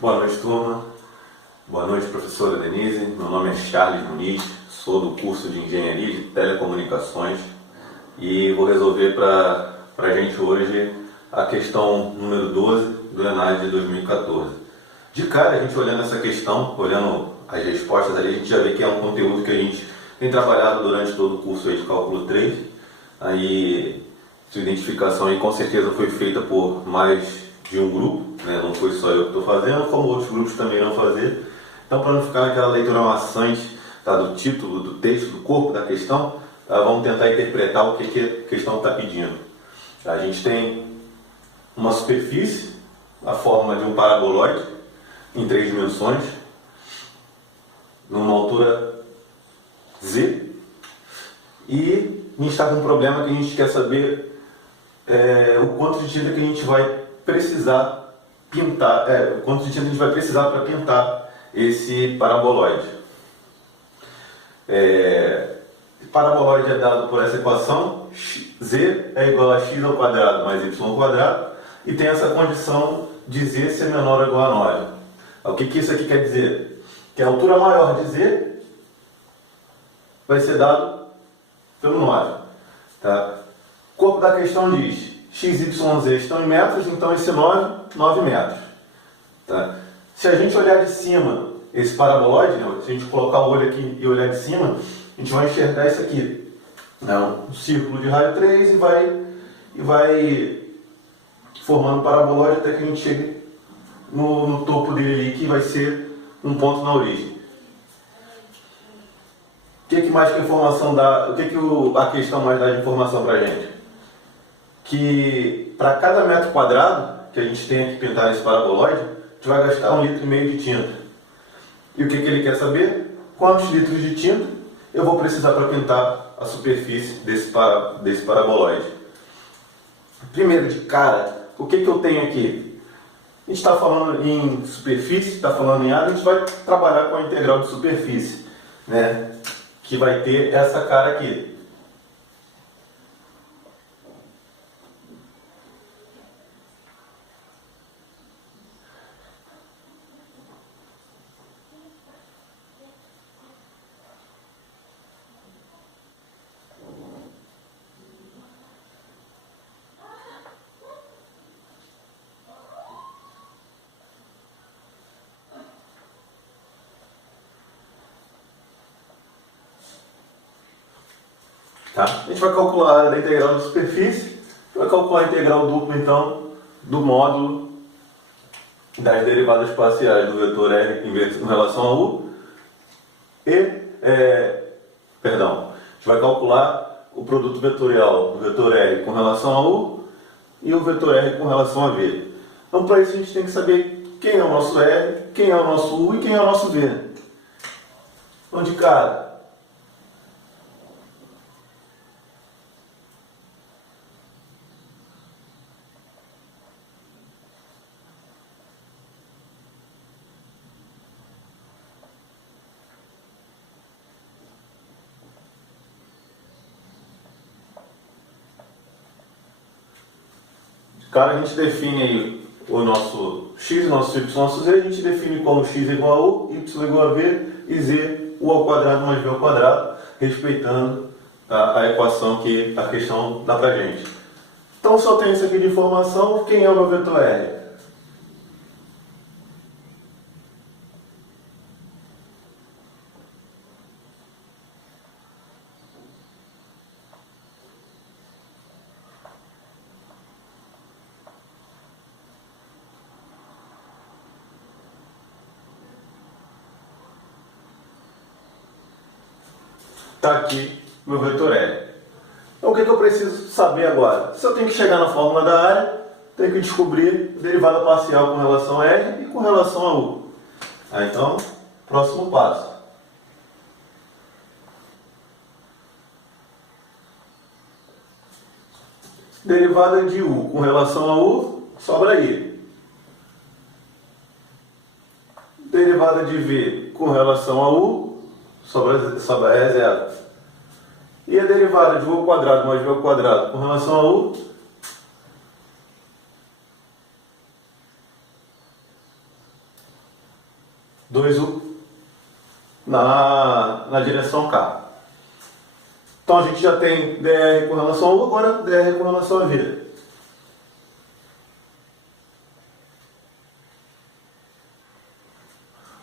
Boa noite, turma. Boa noite, professora Denise. Meu nome é Charles Muniz, sou do curso de Engenharia de Telecomunicações e vou resolver para a gente hoje a questão número 12 do ENAD de 2014. De cara, a gente olhando essa questão, olhando as respostas ali, a gente já vê que é um conteúdo que a gente tem trabalhado durante todo o curso aí de Cálculo 3. Aí, sua identificação aí com certeza foi feita por mais de um grupo, né? Não foi só eu que estou fazendo, como outros grupos também irão fazer. Então, para não ficar naquela leitura maçante, tá, do título, do texto, do corpo da questão, vamos tentar interpretar o que a questão está pedindo. A gente tem uma superfície, a forma de um paraboloide, em 3 dimensões, numa altura Z, e a gente está com um problema que a gente quer saber o quanto de tinta que a gente vai precisar pintar, o quanto de tinta a gente vai precisar para pintar esse paraboloide. Paraboloide é dado por essa equação, z é igual a x ao quadrado mais y ao quadrado, e tem essa condição de z ser menor ou igual a 9. O que isso aqui quer dizer? Que a altura maior de z vai ser dado pelo 9. Tá? O corpo da questão diz x, y, z estão em metros, então esse 9 metros. Tá? Se a gente olhar de cima esse paraboloide, né, se a gente colocar o olho aqui e olhar de cima, a gente vai enxergar isso aqui. É um círculo de raio 3 e vai formando paraboloide até que a gente chegue no topo dele ali, que vai ser um ponto na origem. O que mais que a informação dá? O que a questão mais dá de informação para a gente? Que para cada metro quadrado que a gente tem que pintar esse paraboloide, a gente vai gastar 1,5 litro de tinta. E o que ele quer saber? Quantos litros de tinta eu vou precisar para pintar a superfície desse paraboloide. Primeiro, de cara, o que eu tenho aqui? A gente está falando em superfície, está falando em área, a gente vai trabalhar com a integral de superfície, né? Que vai ter essa cara aqui. Tá? A gente vai calcular a área da integral da superfície, vai calcular a integral dupla, então, do módulo das derivadas parciais do vetor R em relação a U a gente vai calcular o produto vetorial do vetor R com relação a U e o vetor R com relação a V. Então, para isso, a gente tem que saber quem é o nosso R, quem é o nosso U e quem é o nosso V. Então, de cara, a gente define aí o nosso x, nosso y, nosso z, a gente define como x é igual a u, y é igual a v e z u ao quadrado mais v ao quadrado, respeitando a equação que a questão dá pra gente. Então, se eu tenho isso aqui de informação, quem é o meu vetor R? Está aqui meu vetor R. Então, o que eu preciso saber agora? Se eu tenho que chegar na fórmula da área, tenho que descobrir a derivada parcial com relação a R e com relação a U. Então, próximo passo. Derivada de U com relação a U, sobra I. Derivada de V com relação a U, sobra E zero. E a derivada de U ao quadrado mais V ao quadrado com relação a U, 2U na direção K. Então a gente já tem dr com relação a U, agora dr com relação a V.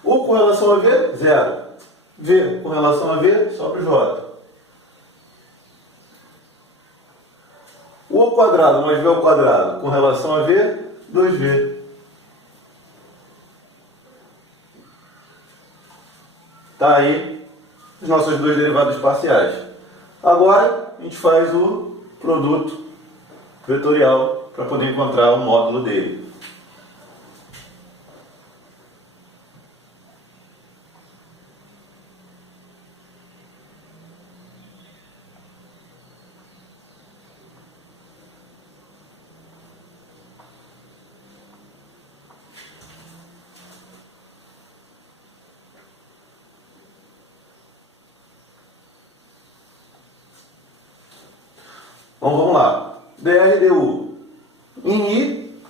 U com relação a V, 0. V com relação a V, só para o J. U ao quadrado mais V ao quadrado com relação a V, 2V. Está aí as nossas duas derivadas parciais. Agora a gente faz o produto vetorial para poder encontrar o módulo dele. Então vamos lá. dr du. Em I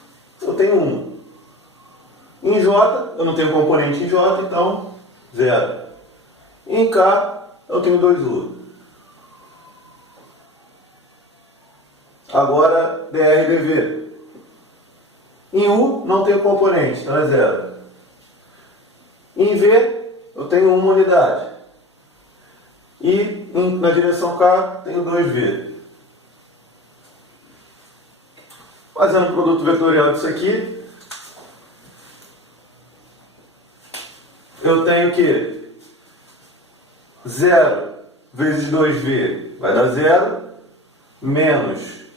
eu tenho 1. Em J eu não tenho componente em J, então 0. Em K eu tenho 2U. Agora dr dv. Em U não tenho componente, então é 0. Em V eu tenho 1 unidade. E na direção K tenho 2V. Fazendo o produto vetorial disso aqui, eu tenho que 0 vezes 2V vai dar 0, menos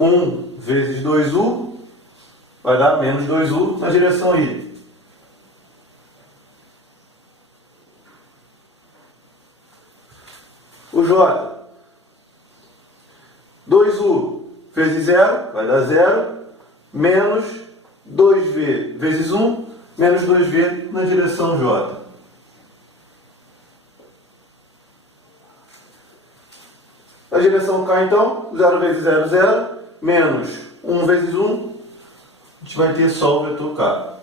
1 vezes 2U vai dar menos 2U na direção I. O J, 2U vezes 0 vai dar 0, menos 2V vezes 1, menos 2V na direção J. Na direção K, então, 0 vezes 0, 0, menos 1 vezes 1, a gente vai ter só o vetor K.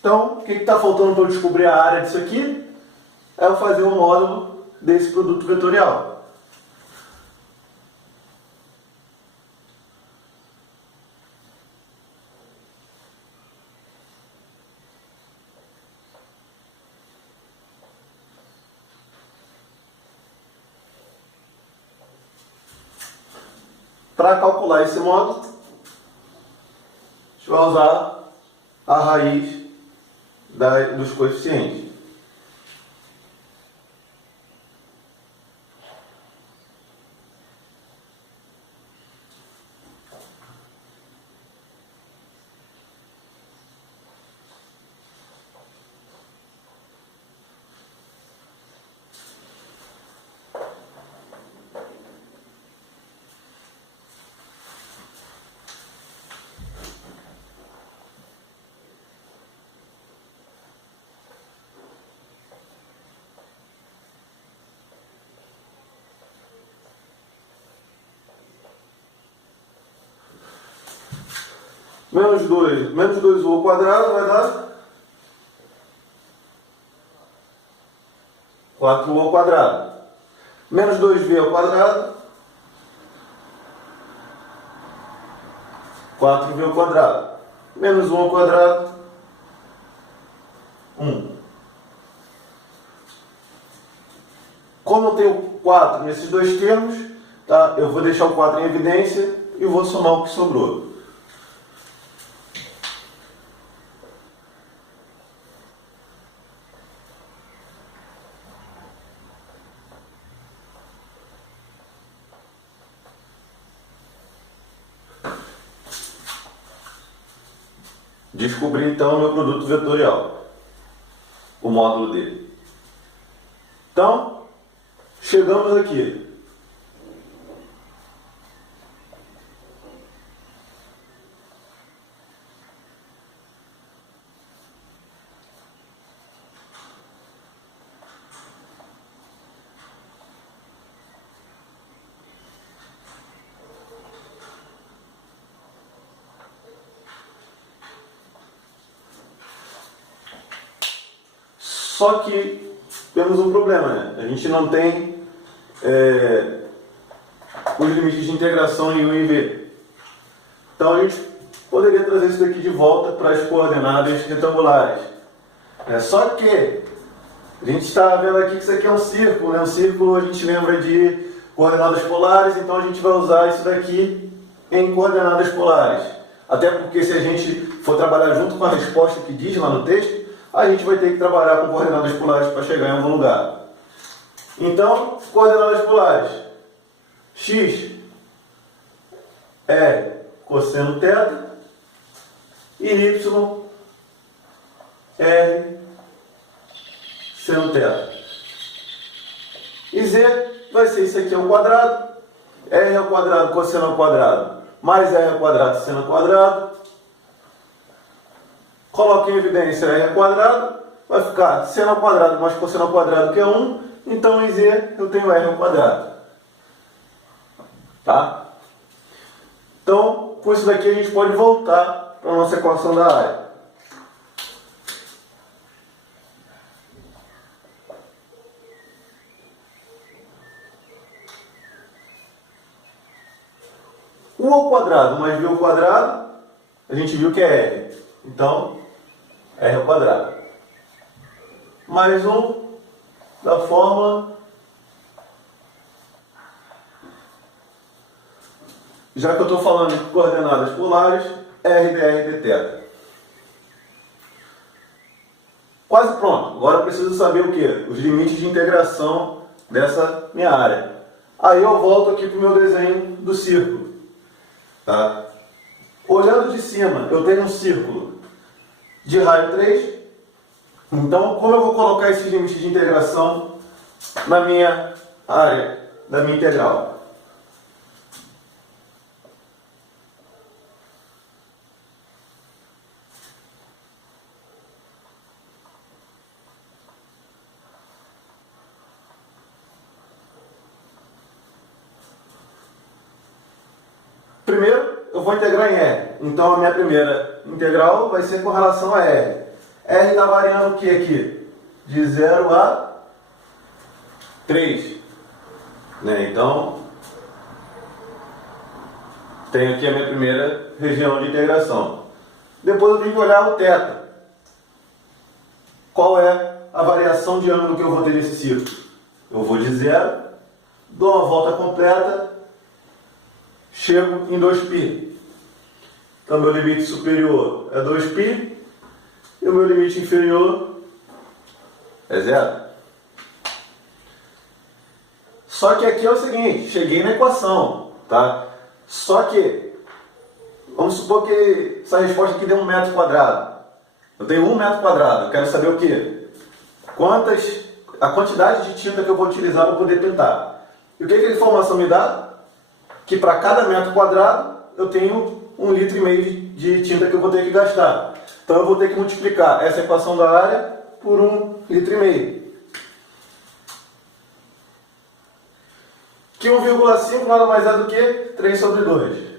Então, o que está faltando para eu descobrir a área disso aqui? É eu fazer o módulo desse produto vetorial. Para calcular esse módulo, a gente vai usar a raiz dos coeficientes. Menos 2U ao quadrado vai dar 4U ao quadrado. Menos 2V ao quadrado, 4V ao quadrado. Menos 1 ao quadrado, 1. Como eu tenho 4 nesses dois termos, tá? Eu vou deixar o 4 em evidência e vou somar o que sobrou. Descobri então o meu produto vetorial, o módulo dele. Então, chegamos aqui. Só que temos um problema, né? A gente não tem os limites de integração em U e V. Então a gente poderia trazer isso daqui de volta para as coordenadas retangulares. Só que a gente está vendo aqui que isso aqui é um círculo, né? Um círculo a gente lembra de coordenadas polares, então a gente vai usar isso daqui em coordenadas polares. Até porque se a gente for trabalhar junto com a resposta que diz lá no texto, a gente vai ter que trabalhar com coordenadas polares para chegar em algum lugar. Então, coordenadas polares. X é cosseno θ e Y R seno θ. E Z vai ser isso aqui ao quadrado, R ao quadrado cosseno ao quadrado, mais R ao quadrado seno ao quadrado. Coloque em evidência R ao quadrado, vai ficar seno ao quadrado mais cosseno ao quadrado, que é 1. Então em Z eu tenho R ao quadrado. Tá? Então, com isso daqui a gente pode voltar para a nossa equação da área. U ao quadrado mais V ao quadrado, a gente viu que é R. Então, R ao quadrado. Mais um da fórmula. Já que eu estou falando de coordenadas polares, R dr dθ. Quase pronto. Agora eu preciso saber o quê? Os limites de integração dessa minha área. Aí eu volto aqui para o meu desenho do círculo. Tá? Olhando de cima, eu tenho um círculo de raio 3. Então, como eu vou colocar esses limites de integração na minha área, da minha integral? Primeiro, eu vou integrar em R. Então, a minha primeira integral vai ser com relação a R. R está variando o que aqui? De 0 a 3. Né? Então, tenho aqui a minha primeira região de integração. Depois eu tenho que olhar o θ. Qual é a variação de ângulo que eu vou ter nesse círculo? Eu vou de 0, dou uma volta completa, chego em 2π. Então, meu limite superior é 2π e o meu limite inferior é 0. Só que aqui é o seguinte, cheguei na equação, tá? Só que, vamos supor que essa resposta aqui deu 1 metro quadrado. Eu tenho 1 metro quadrado, eu quero saber o quê? A quantidade de tinta que eu vou utilizar para poder pintar. E o que a informação me dá? Que para cada metro quadrado eu tenho 1,5 litro de tinta que eu vou ter que gastar. Então eu vou ter que multiplicar essa equação da área por 1,5 litro. Que 1,5 nada mais é do que 3 sobre 2.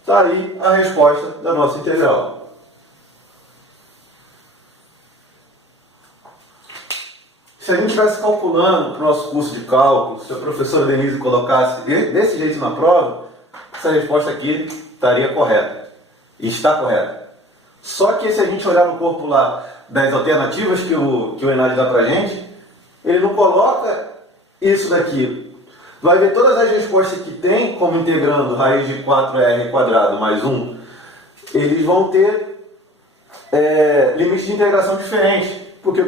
Está aí a resposta da nossa integral. Se a gente estivesse calculando para o nosso curso de cálculo, se a professora Denise colocasse desse jeito na prova, essa resposta aqui estaria correta. E está correta. Só que se a gente olhar no corpo lá das alternativas que o Enad dá para a gente, ele não coloca isso daqui. Vai ver todas as respostas que tem, como integrando raiz de 4r² mais 1, eles vão ter limites de integração diferentes. Porque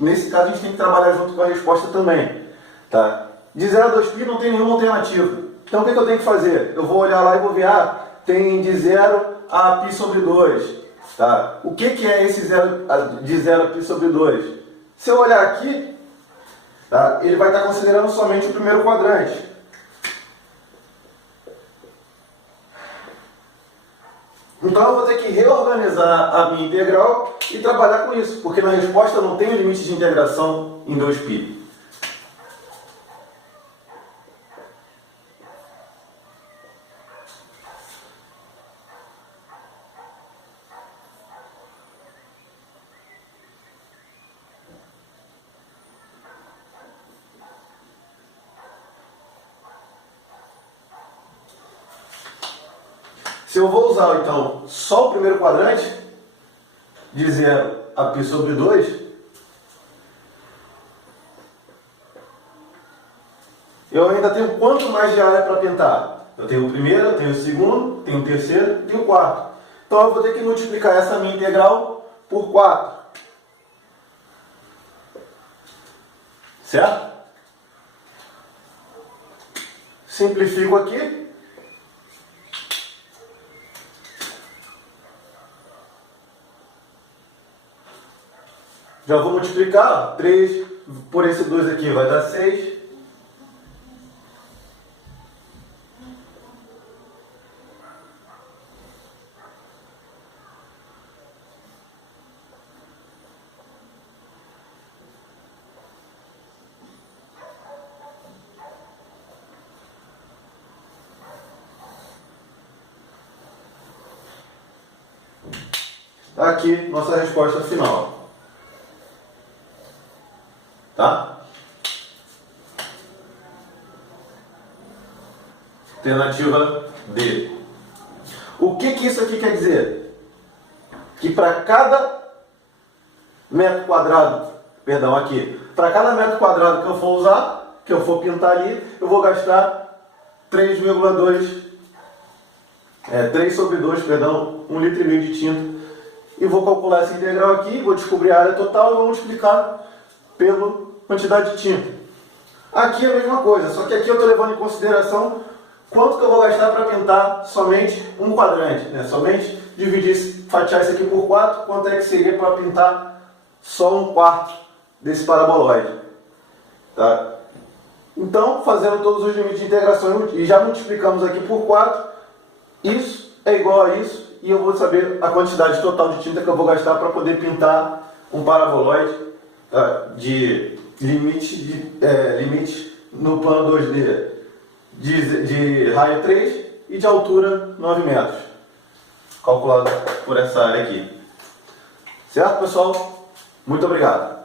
nesse caso a gente tem que trabalhar junto com a resposta também. Tá? De 0 a 2π não tem nenhuma alternativa. Então o que eu tenho que fazer? Eu vou olhar lá e vou ver, tem de 0 a π sobre 2. Tá? O que é esse de 0 a π sobre 2? Se eu olhar aqui, tá? Ele vai estar considerando somente o primeiro quadrante. Então eu vou ter que reorganizar a minha integral e trabalhar com isso, porque na resposta eu não tenho limite de integração em 2π. Se eu vou usar, então, só o primeiro quadrante, de 0 a π sobre 2, eu ainda tenho quanto mais de área para pintar? Eu tenho o primeiro, eu tenho o segundo, tenho o terceiro e o quarto. Então eu vou ter que multiplicar essa minha integral por 4. Certo? Simplifico aqui. Já vou multiplicar, 3 por esse 2 aqui vai dar 6. Está aqui nossa resposta final. Tá? Alternativa D. O que isso aqui quer dizer? Que para cada metro quadrado, perdão, aqui, para cada metro quadrado que eu for usar, que eu for pintar ali, eu vou gastar 3,2, 3 sobre 2, perdão, 1,5 litro de tinta. E vou calcular essa integral aqui, vou descobrir a área total e vou multiplicar pela quantidade de tinta. Aqui é a mesma coisa, só que aqui eu estou levando em consideração quanto que eu vou gastar para pintar somente um quadrante, né? Somente dividir, fatiar isso aqui por 4, quanto é que seria para pintar só um quarto desse paraboloide. Tá? Então, fazendo todos os limites de integração e já multiplicamos aqui por 4, isso é igual a isso, e eu vou saber a quantidade total de tinta que eu vou gastar para poder pintar um paraboloide, tá? De limite no plano 2D de raio 3 e de altura 9 metros, calculado por essa área aqui. Certo, pessoal? Muito obrigado.